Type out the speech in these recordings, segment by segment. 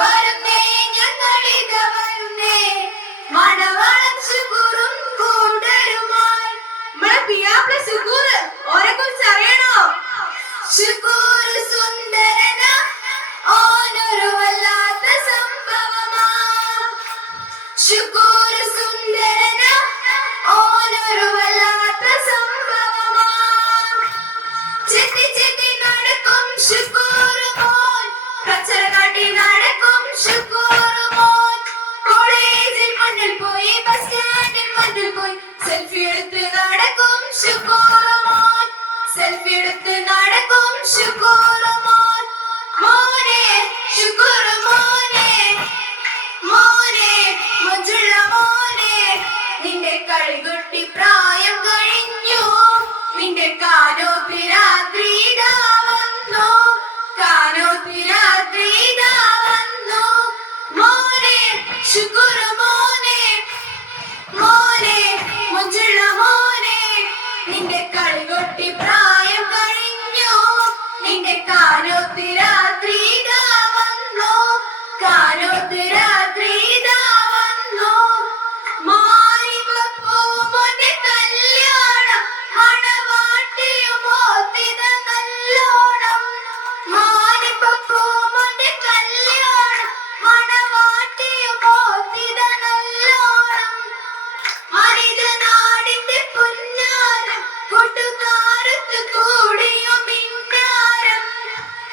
വരുന്നേ ഞങ്ങളിത വരുന്നേ മണവളം ശുക്കൂറും കൂട്ടരുമായി. നമ്മളെ പിയാപ്പിള ശുക്കൂർ ഓരെ കുറിച്ച് അറിയണോ? ശുക്കൂർ സുന്ദരന ഓനൊരു വല്ലാത്ത സംഭവമാ. ശുക്കൂർ സുന്ദരന ഓനൊരു വല്ലാത്ത സംഭവമാ. ചെത്തി ചെത്തി നടക്കും ശുക്കൂർ മോൻ, കച്ചറ കാട്ടി നടക്കും ശുക്കൂർ മോൻ. കോളേജിൽ മുന്നിൽ പോയി ബസ് സ്റ്റാൻഡിൽ മുന്നിൽ പോയി സെൽഫി എടുത്ത് നടക്കും ശുക്കൂർ മോൻ. സെൽഫി എടുത്ത് നടക്കും ശുക്കൂർ മോൻ. മോനെ ശുക്കൂർ മോനെ, മോനെ മഞ്ജുള്ള മോനെ, നിന്റെ കളികുട്ടി പ്രായം കഴിഞ്ഞു, നിന്റെ കാനോത്ത് രാത്രി ഇതാ വന്നു, കാനോത്ത് രാത്രി ഇതാ വന്നു. മോനെ ശുക്കൂർ മോനെ, മോനെ മഞ്ജുള്ള മോനെ, നിന്റെ കളികുട്ടി പ്രായം കഴിഞ്ഞു, നിന്റെ കാനോത്ത് രാത്രി ഇതാ വന്നു, കാനോത്ത് രാത്രി ഇതാ വന്നു. മാരിപ്പൂമോന്റെ കല്യാണം മണവാട്ടിയുമോത്തിത നല്ലോണം. മാരിപ്പൂമോന്റെ കല്യാണം മണവാട്ടിയുമോത്തിത നല്ലോണം. മനിത നാടിന്റെ പുന്നാരം കൂട്ടുകാരത്ത് കൂടിയും മിന്നാരം.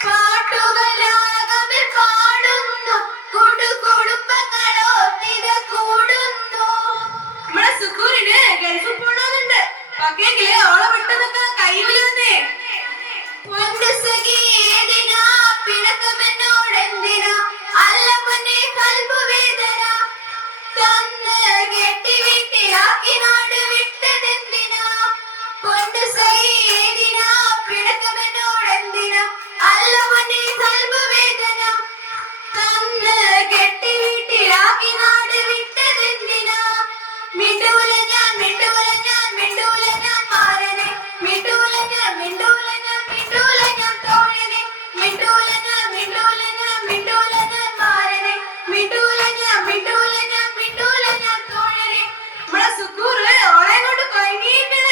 പാട്ടുകളാകമേ പാടുന്നു, കുടുംബങ്ങളോത്തിത കൂടുന്നു. നമ്മളെ സുക്കൂറിന് ഗൾഫിൽ പോണമെന്നുണ്ട്. പക്കെങ്കില് ഓളെ വിട്ടതൊക്കെ കയ്യിൽ വന്നേ. പൊന്നു സഖി ഏതിനാ പിണക്കമെന്നോടെന്തിനാ, അല്ല പൊന്നേ കൽബ് വേദന. തന്ന് കെട്ടി വീട്ടിലാക്കി നാട് വിട്ടതെന്തിനാ. പൊന്നു സഖി ഏതിനാ പിണക്കമെന്നോടെന്തിനാ, അല്ല പൊന്നേ കൽബ് വേദന. തന്ന് കെട്ടി വീട്ടിലാക്കി നാട് വിട്ടതെന്തിനാ. മിണ്ടൂല ഞാൻ മിണ്ടൂല ഞാൻ മിണ്ടൂല ഞാൻ മാരനെ, മിണ്ടൂല ഞാൻ മിണ്ടൂല ഞാൻ മിണ്ടൂല ഞാൻ തോഴനെ, മിണ്ടൂല ഞാൻ മിണ്ടൂല ഞാൻ മിണ്ടൂല ഞാൻ മാരനെ, മിണ്ടൂല ഞാൻ മിണ്ടൂല ഞാൻ മിണ്ടൂല ഞാൻ തോഴനെ. നമ്മളെ സുക്കൂറ് ഓളെ കൊണ്ട് കൊയങ്ങിയിട്ടേ.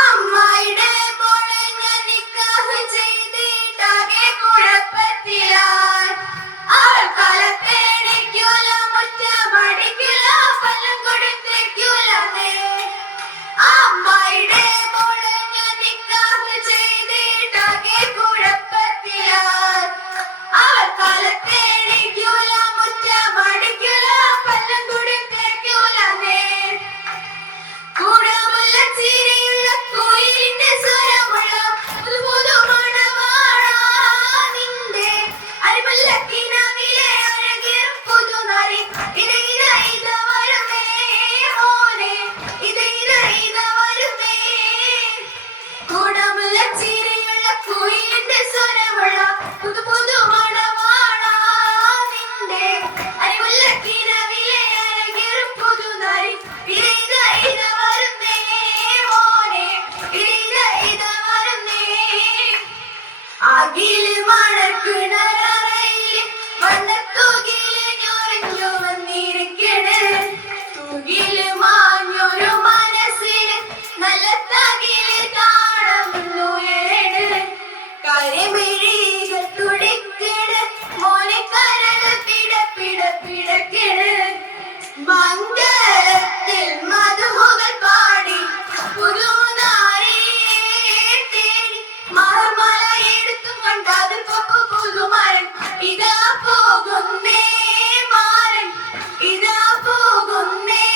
അമ്മായിടെ മോളെ ഞാൻ നിക്കാഹ് ചെയ്തിട്ടാകെ കുഴപ്പത്തിലായി. ആൾക്കാലത്തേണിക്കൂല മുറ്റമടിക്കൂല പല്ലം കൊടുത്തേക്കൂലേ. അമ്മായിടെ മോളെ ഞാൻ നിക്കാഹ് ചെയ്തിട്ടാകെ കുഴപ്പത്തിലായി. ആൾക്കാലത്തേണിക്കൂല മുറ്റമടിക്കൂല പല്ലം കൊടുത്തേക്കൂലേ. കൂടമുള്ള ചീരയുള്ള കോയിലിന്റെ സ്വരമുള്ള പുതുപുതു മണവാളാ നിന്റെ അരിമല്ലക്കിനാവിലെ അഴകേറും പുതുനാരി. ഇത് ഇത് ഇത് വരുമേ മോനെ, ഇത് ഇത് ഇത് വരുമേ. കൂടമുള്ള ചീരയുള്ള കോയിലിന്റെ സ്വരമുള്ള പുതുപുതു മണവാളാ നിന്റെ അരിമല്ലക്കിനാവിലെ അഴകേറും പുതുനാരി. ഇത് ഇത് ഇത് വരുന്നേ മോനെ, ഇത് ഇത് ഇത് വരുന്നേ. അകില് മണക്കിണറയില് വണ്ണത്തൂകില് ഞൊറിഞ്ഞു വന്നിരിക്കണ്. തൂകില് മാഞ്ഞൊരു മനസ്സിന് നല്ല തകില് താളമുയരണ്. കരിമിഴികൾ തുടിക്കണ് മോനെ, കരള് പിട പിട പിടക്കണ്. മംഗളത്തിൽ മധുമുകൾ പാടി പുതുനാരിയെ തേടി മഹർമല എടുത്തും കൊണ്ടത് കൊപ്പു പുതുമാരൻ. ഇതാ പോകുന്നേ മാരൻ, ഇതാ പോകുന്നേ.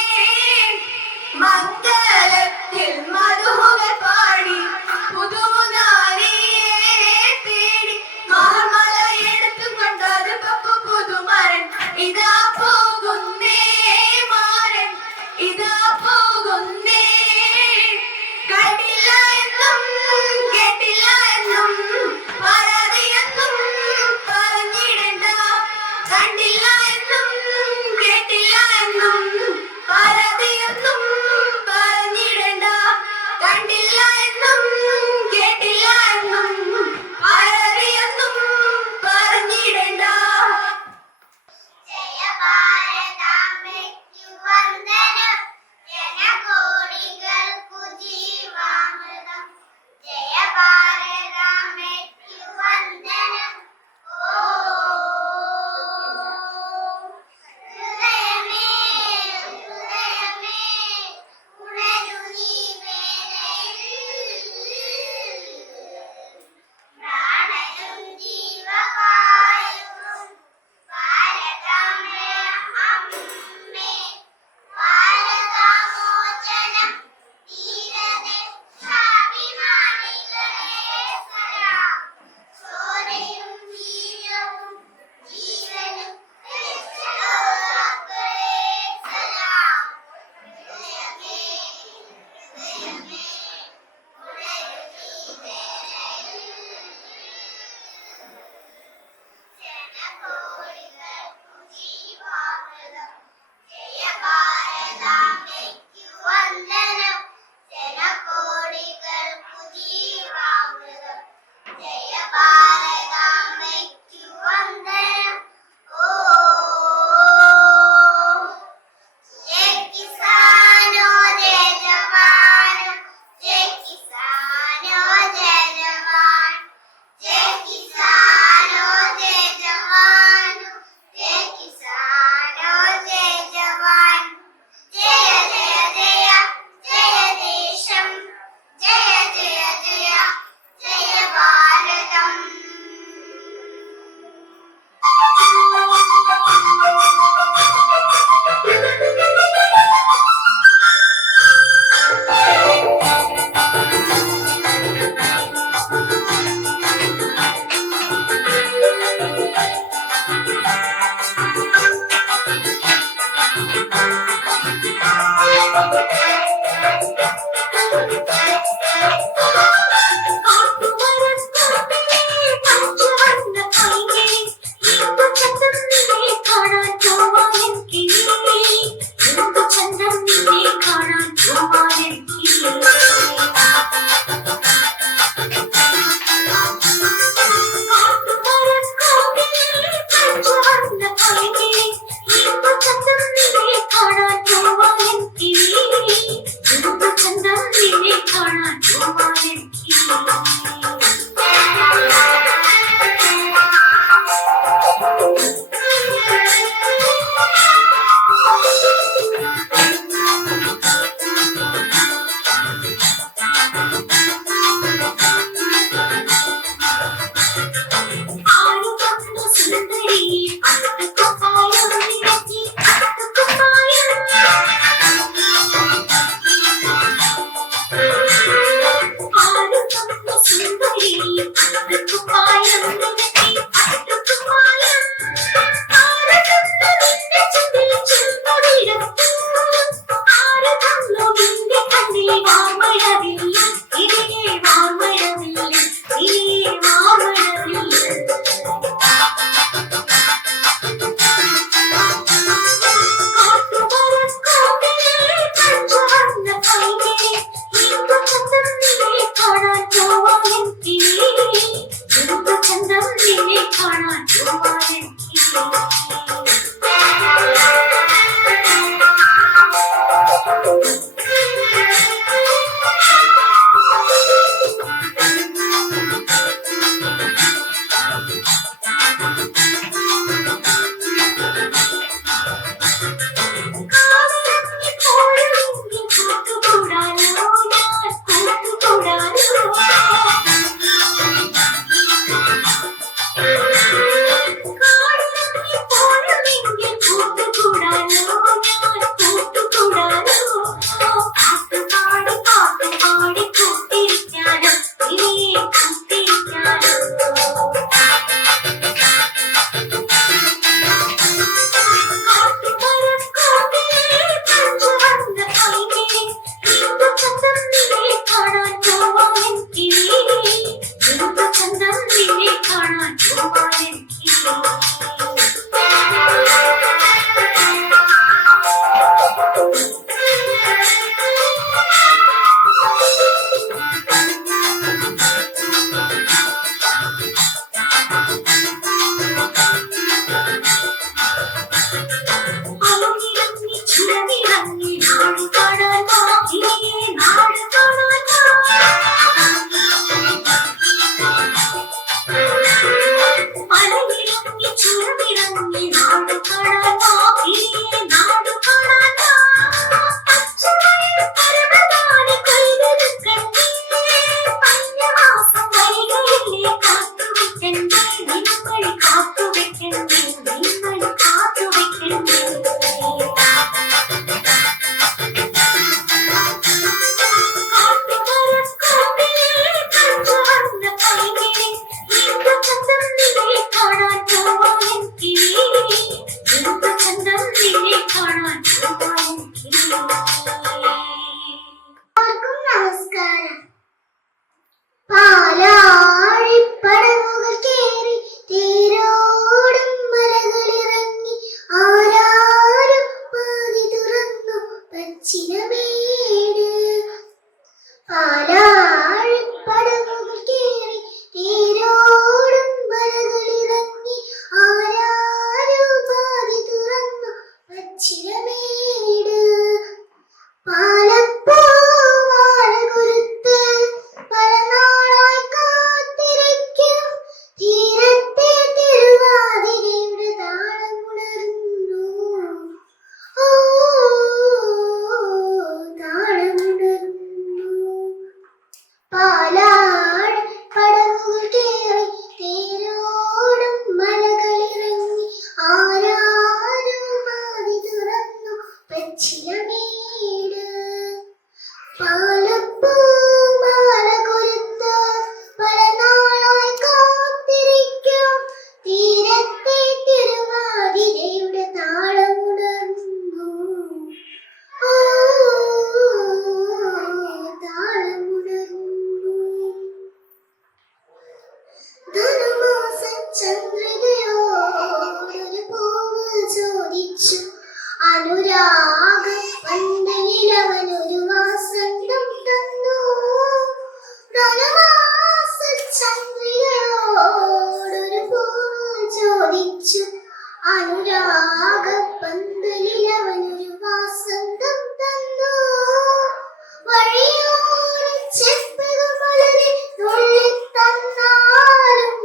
മംഗളത്തിൽ മധുമുകൾ പാടി പുതുനാരിയെ തേടി മഹർമല എടുത്തും കൊണ്ടത് കൊപ്പു പുതുമാരൻ. ഇതാ പോകുന്നേ മാരൻ, ഇതാ പോകുന്നേ. കണ്ടില്ല എന്നും കേട്ടില്ല എന്നും പരാതിയെന്നും പറഞ്ഞിടണ്ട. കണ്ടില്ല എന്നും കേട്ടില്ല എന്നും പരാതിയെന്നും പറഞ്ഞിടണ്ട. കണ്ടില്ല എന്നും കേട്ടില്ല എന്നും പരാതിയെന്നും പറഞ്ഞിടണ്ട. കാണാൻ അനുരാഗപ്പന്തലിലവനൊരു വാസന്തം തന്നു. വഴിയോരം ചെപ്പകമലരെ നുള്ളിത്തന്നാലും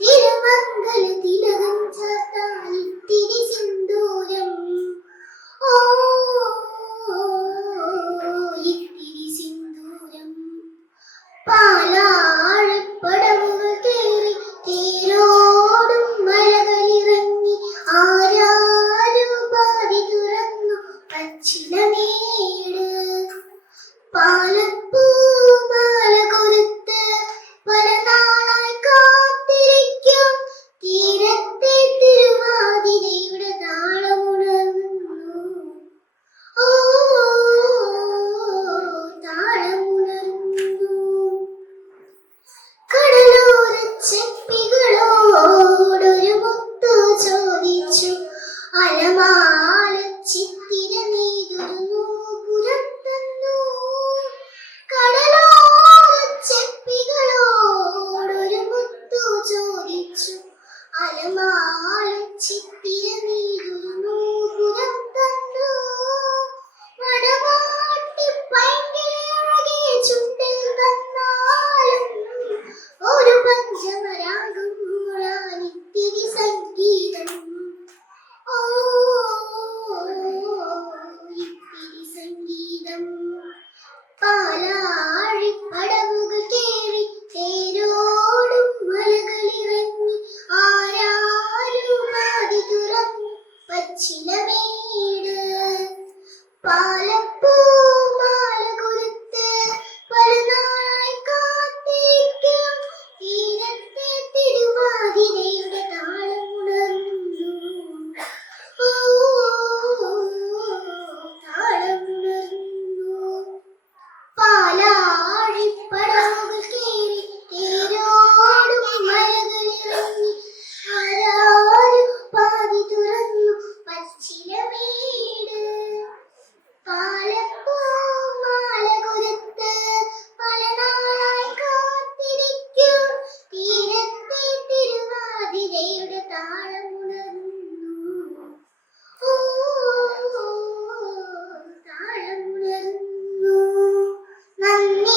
തിരുമംഗല തിലകം ചാർത്താൻ ഇത്തിരി സിന്ദൂരം. ഓ ഇത്തിരി സിന്ദൂരം. പാലാഴപ്പടവുകൾ കേറി തേരോടും മലകളിറങ്ങി ആരാരും പാതി തുറന്നു പച്ചിലമേട്. പാലപ്പൂമാല കൊരുത്ത് പല നാളായി കാത്തിരിക്കും തീരത്തെ തിരുവാതിരയുടെ താളമുണർന്നു. ഓ താളമുണർന്നു. കടലോര ചെപ്പികളോടൊരു മുത്തു ചോദിച്ചു. അലമാല ചിത്തിര നീതൊരു നൂപുരം തന്നു. കടലോര ചെപ്പികളോടൊരു മുത്തു ചോദിച്ചു. അലമാല ചിത്തിര നീതൊരു നൂപുരം തന്നു. മടമാട്ടി പൈങ്കിളിയഴകെ ചുണ്ടിൽ തന്നാലും ഒരു പഞ്ചമരാഗം മൂളാൻ ഇത്തിരി സംഗീതം. ഓ ഇത്തിരി സംഗീതം. പാലാഴിപ്പടവുകൾ കേറി തേരോടും മലകളിറങ്ങി ആരാരും പാതി തുറന്നു പച്ചിലമേട്. പാലപ്പൂമാല കൊരുത്ത് പല നാളായി കാത്തിരിക്കും തീരത്തെ തിരുവാതിരയുടെ താളമുണർന്നു. ഓ താളമുണർന്നു. പാലാഴിപ്പടവുകൾ കേറി തേരോടും മലകളിറങ്ങി ആരാരും പാതി തുറന്നു പച്ചിലമേട്. പാലപ്പൂമാല കൊരുത്ത് പല നാളായി കാത്തിരിക്കും തീരത്തെ തിരുവാതിരയുടെ താളമുണർന്നു. ഓ താളമുണർന്നു. നന്ദി.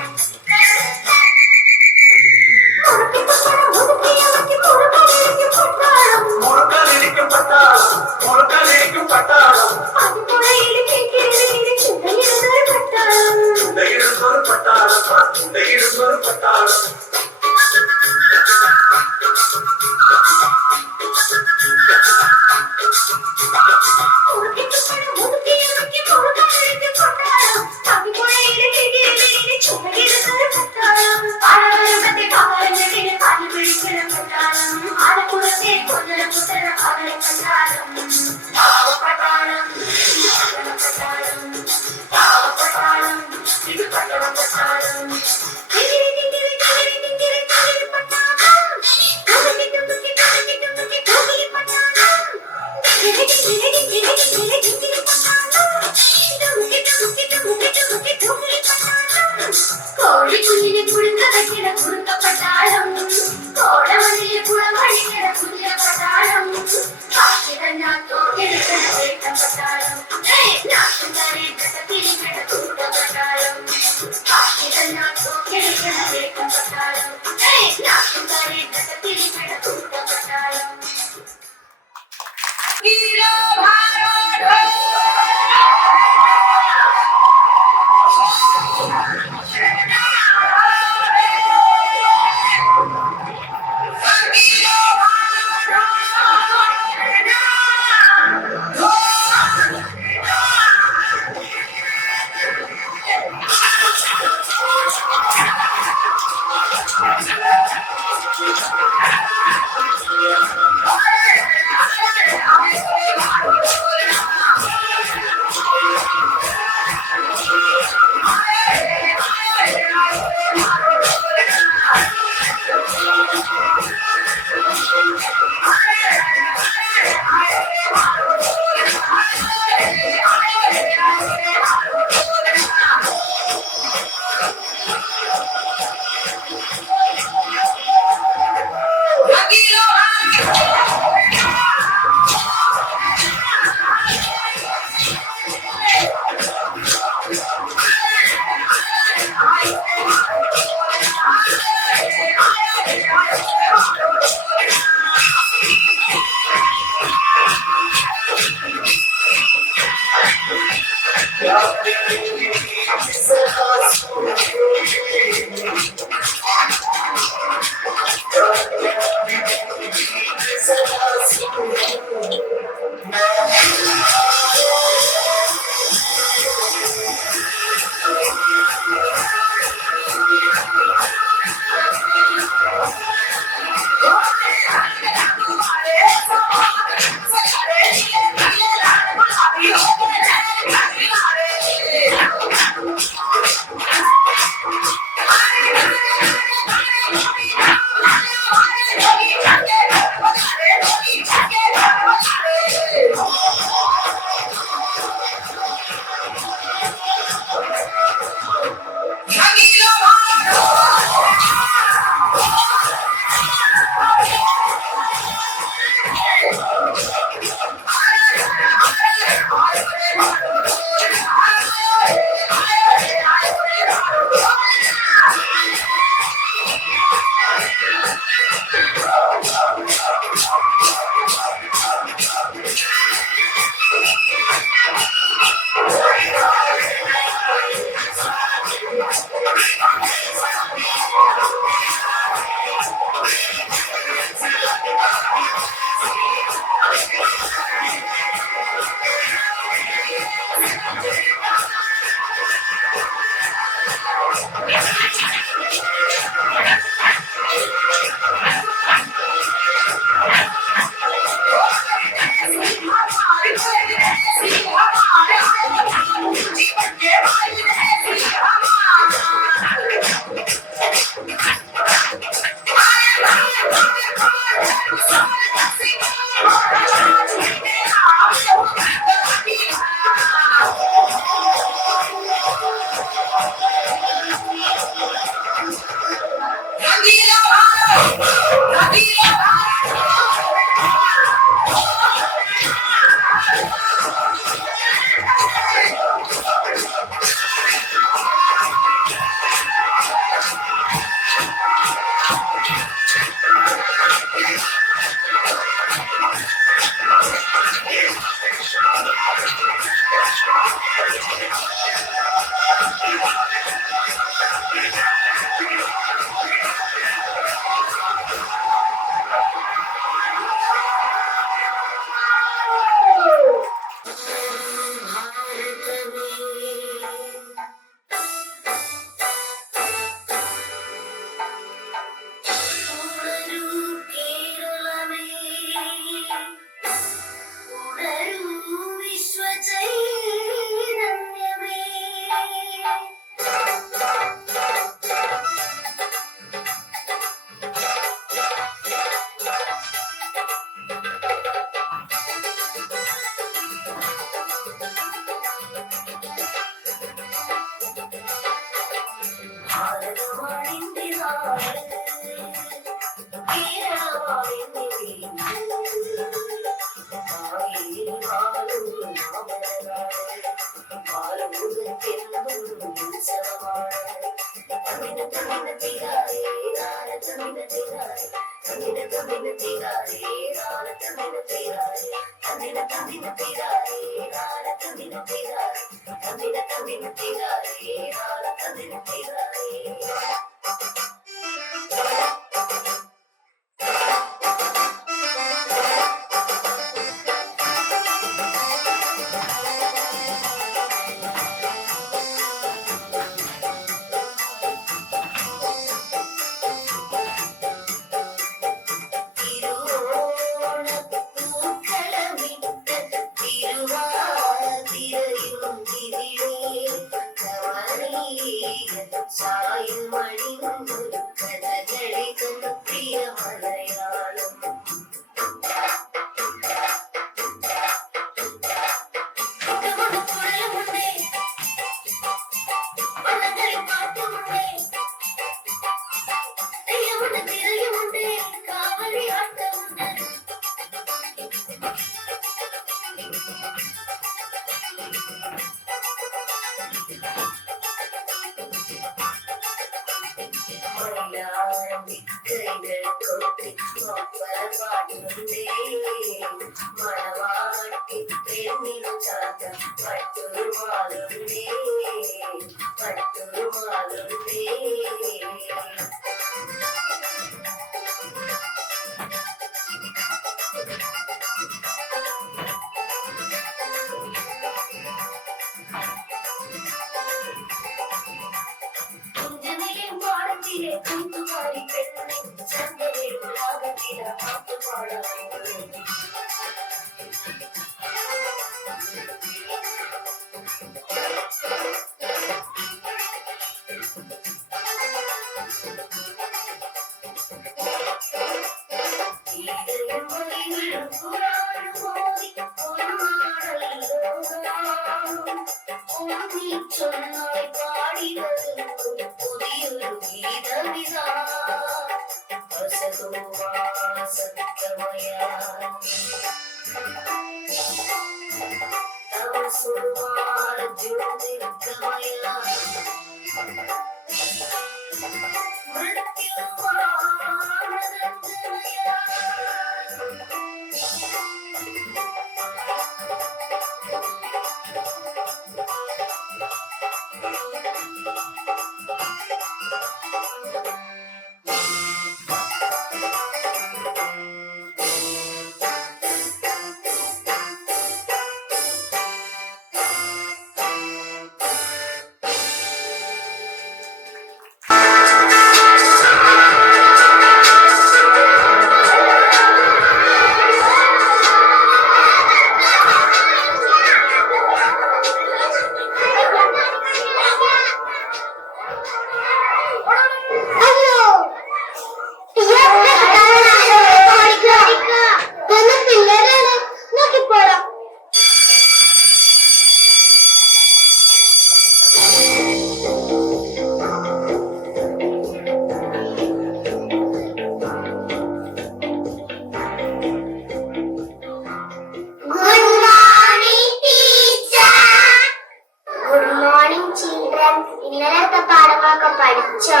ഇന്നലത്തെ പാഠങ്ങളൊക്കെ പഠിച്ചോ?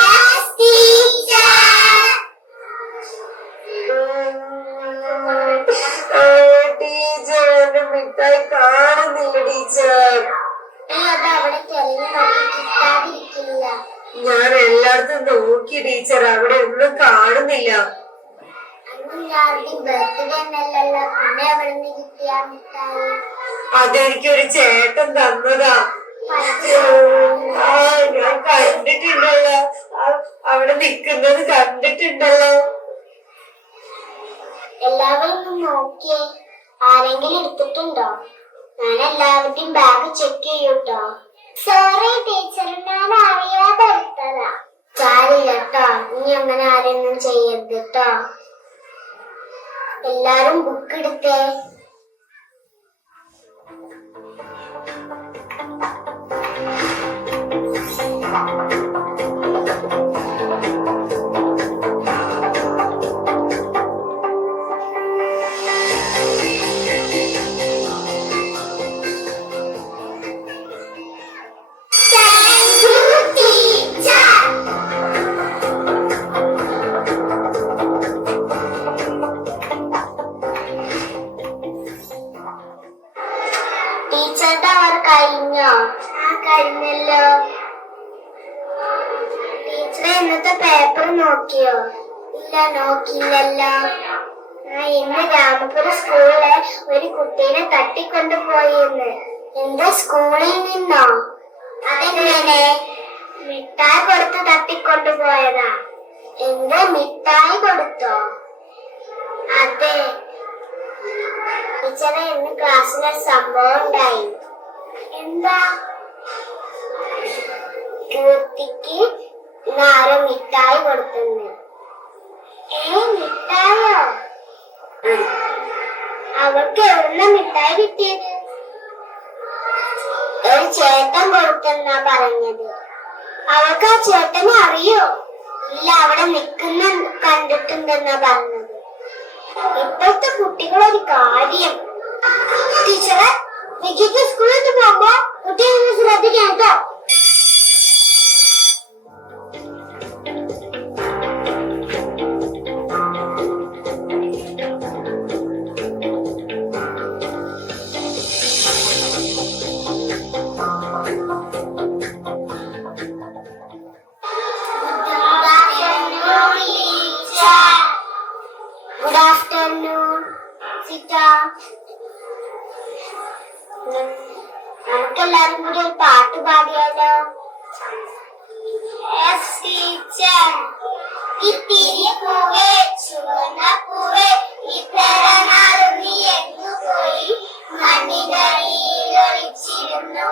Yes, teacher. ടീച്ചർ എന്റെ മിഠായി കാണുന്നില്ല ടീച്ചർ. നീ അത് അവിടെ തെളിഞ്ഞു നോക്കി കിട്ടാതിരിക്കില്ല. ഞാൻ എല്ലായിടത്തും നോക്കി ടീച്ചർ, അവിടെ ഒന്നും കാണുന്നില്ല. ബർത്ത്ഡേ എന്നല്ലല്ലോ, പിന്നെ എവിടെ നിന്ന് കിട്ടിയ മിഠായി? അതെനിക്കൊരു ചേട്ടൻ തന്നതാ. ഞാൻ കണ്ടിട്ടുണ്ടല്ലോ, അവിടെ നിക്കുന്നത് കണ്ടിട്ടുണ്ടല്ലോ. എല്ലാവരും ഒന്ന് നോക്കിയേ, ആരെങ്കിലും എടുത്തിട്ടുണ്ടോ? ഞാൻ എല്ലാവരുടെയും ബാഗ് ചെക്ക് ചെയ്യൂട്ടോ. സോറി ടീച്ചർ, ഞാൻ അറിയാതെ എടുത്തതാ. സാരില്ല കേട്ടോ, ഇനി അങ്ങനെ ആരെയൊന്നും ചെയ്യരുത് കേട്ടോ. എല്ലാരും ബുക്ക് എടുത്തേ. കഴിഞ്ഞല്ലോ. ടീച്ചറെ ഇന്നത്തെ പേപ്പർ നോക്കിയോ? ഇല്ല, നോക്കിയില്ലല്ലോ. ഇന്ന് രാമപുരം സ്കൂളിലെ ഒരു കുട്ടീനെ തട്ടിക്കൊണ്ടുപോയിന്ന്. എന്താ, സ്കൂളിൽ നിന്നോ? അതെങ്ങനെ? മിഠായി കൊടുത്ത് തട്ടിക്കൊണ്ടുപോയതാ. എന്താ, മിഠായി കൊടുത്തോ? അതെ ടീച്ചറെ, ഇന്ന് ക്ലാസ്സിലെ സംഭവം ഉണ്ടായി. എന്താ? കീർത്തിക്ക് ഇന്ന് ആരോ മിഠായി കൊടുത്തെന്ന്. മിഠായോ? അവൾക്ക് എവിടുന്ന മിഠായി കിട്ടിയത്? ഒരു ചേട്ടൻ കൊടുത്തെന്നാ പറഞ്ഞത്. അവൾക്ക് ആ ചേട്ടനെ അറിയോ? ഇല്ല, അവിടെ നിൽക്കുന്ന കണ്ടിട്ടുണ്ടെന്നാ പറഞ്ഞത്. ഇപ്പോഴത്തെ കുട്ടികളൊരു കാര്യം. ടീച്ചറെ, വിജിക്ക് സ്കൂളിൽ പോകുമ്പോ കുട്ടികളെ ശ്രദ്ധിക്കണം കേട്ടോ. Good afternoon. Sit down. നമുക്കെല്ലാരും കൂടി ഒരു പാട്ട് പാടിയാലോ? Yes, teacher. ഇത്തിരി പൂവേ ചുവന്ന പൂവേ ഇത്ര നാളും നീ എങ്ങു പോയി? മണ്ണിനടിയിൽ ഒളിച്ചിരുന്നു,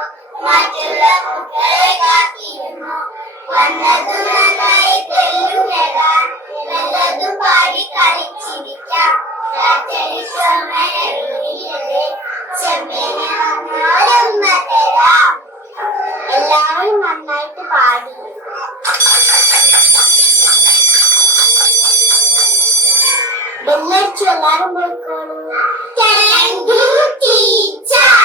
മറ്റുള്ള കുട്ടികളെ കാത്തിരുന്നു. വന്നതു നന്നായി തെല്ലുമെടാൻ, നല്ലതും പാടി കളിച്ചിരിക്കാം. എല്ലാവരും നന്നായിട്ട് പാടി. ബെല്ലടിച്ചു, എല്ലാരും പോയിക്കോളൂ. Thank you teacher.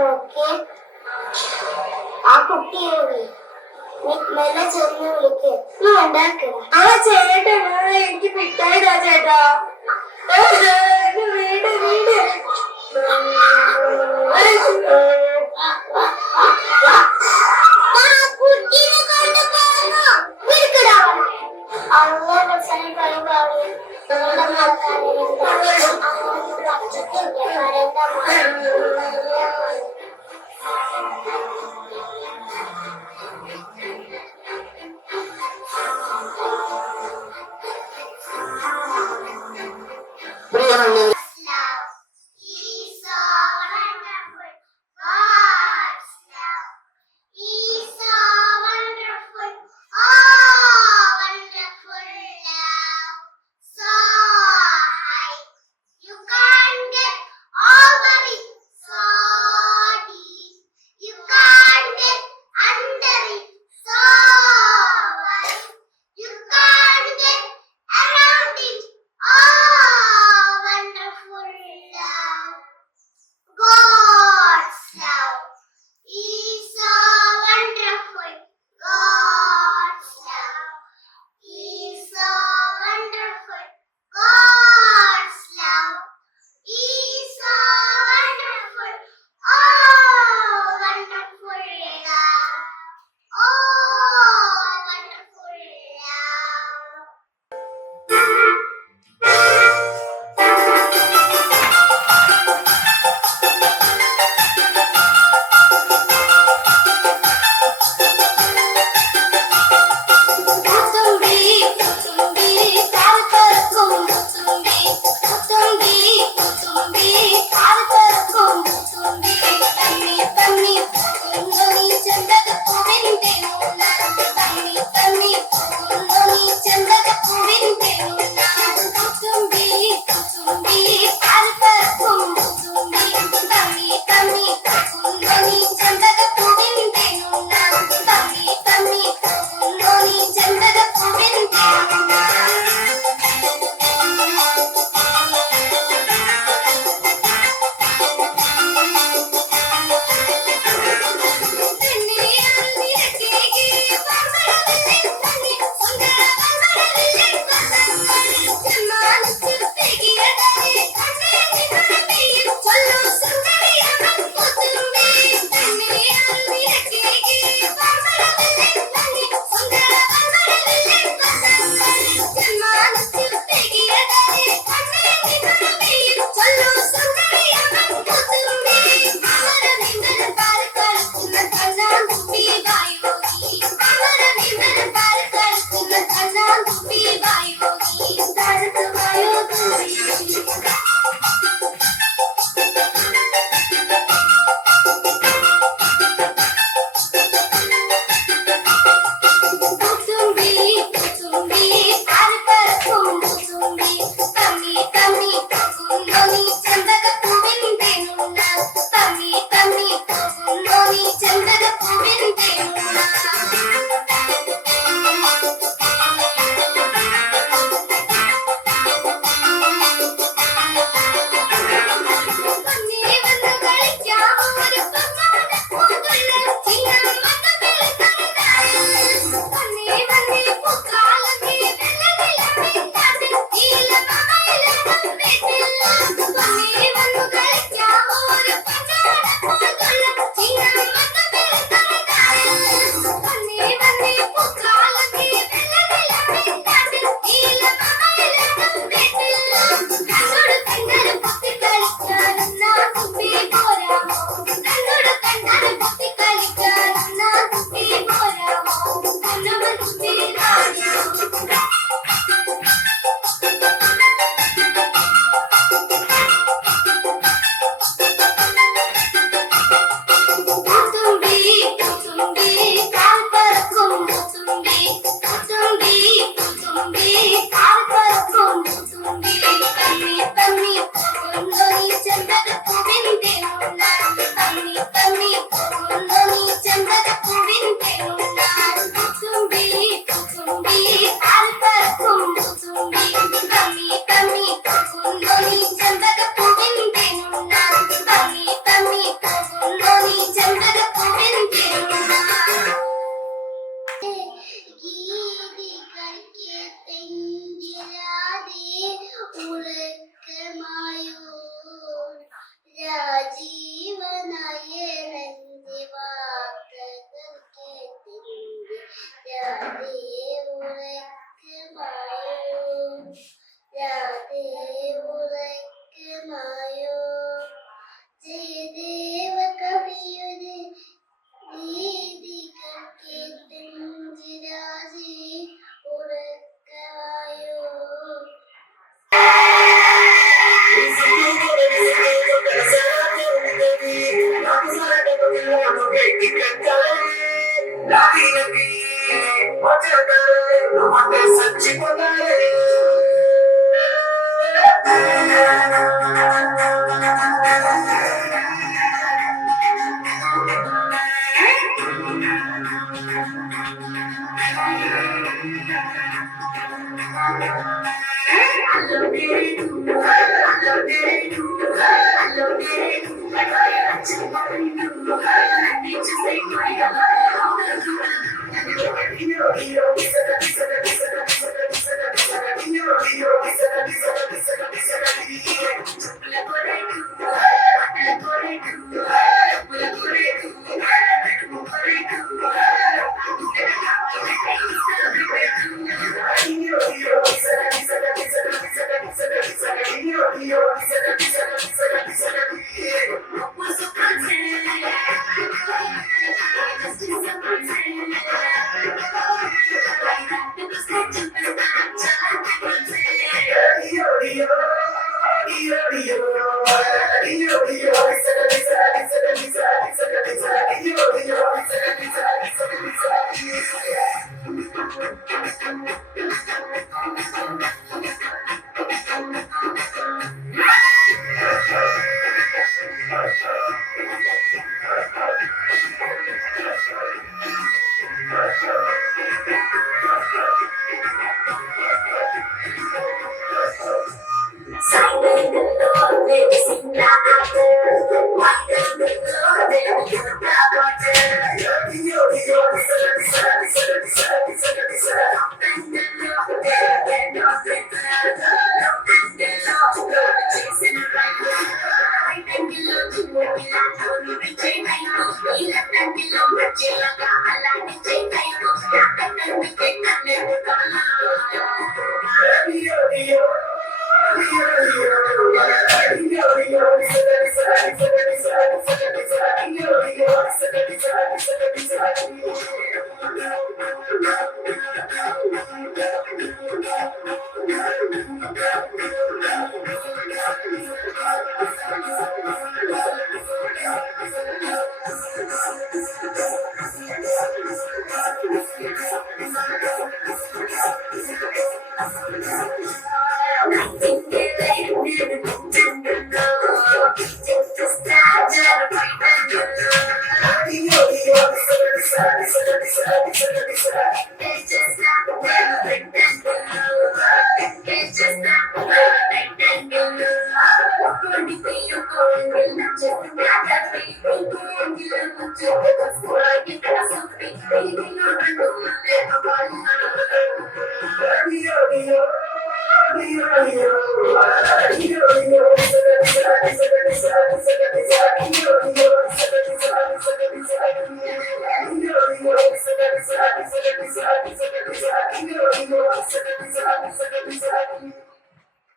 നോക്കി ആ കുട്ടിയെ മെല്ലെ ചെന്ന് വിളിക്ക്. ഉണ്ടാക്കുക. ആ ചേട്ടാ, എനിക്ക് മിഠായിതാ ചേട്ടാ. വീട് വീട് കുട്ടീനെ കൊണ്ടുപോകുന്നു. അങ്ങനെ കഴിവാണ്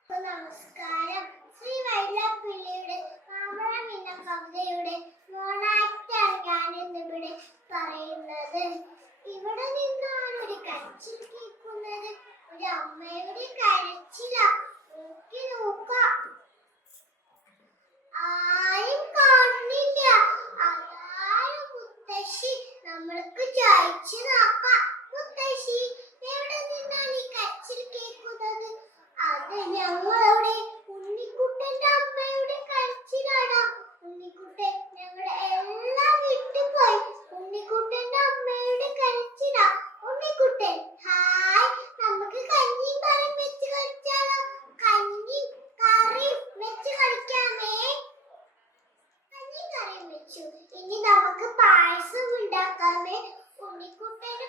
നമസ്കാരം. ശ്രീ വൈലാപ്പിള്ളിയുടെ മാമ്പഴം എന്ന കവിതയുടെ മോണാക്റ്റാണ് ഞാൻ ഇന്നിവിടെ പറയുന്നത്. ഇവിടെ നിന്നാണ് ഒരു കരച്ചിൽ കേൾക്കുന്നത്. ഒരു അമ്മയുടെ കരച്ചിലാ. നോക്കാം. ആരും കാണുന്നില്ല. അതാരും മുത്തശ്ശി. നമ്മൾക്ക് ചോദിച്ചു നോക്കാം. മുത്തശ്ശി, എവിടെ നിന്നാണ് ഈ കരച്ചിൽ കേൾക്കുന്നത്? അത് ഞങ്ങളുടെ ഉണ്ണിക്കുട്ടന്റെ അമ്മയുടെ കരച്ചിലാണ്. ഉണ്ണിക്കുട്ടൻ ഞങ്ങളുടെ എല്ലാം വിട്ടുപോയി. ഉണ്ണിക്കുട്ടന്റെ അമ്മയുടെ കരച്ചിലാ. ഉണ്ണിക്കുട്ടൻ, ഹായ്, നമുക്ക് കഞ്ഞിയും കറിയും വെച്ച് കളിച്ചാലോ? കഞ്ഞിയും കറിയും വെച്ച് കളിക്കാമേ. കഞ്ഞിയും കറിയും വെച്ചു. ഇനി നമുക്ക് പായസം ഉണ്ടാക്കാമേ. ഉണ്ണിക്കുട്ടന്റെ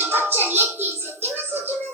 चलो चलिए तीसरे के मैसेज में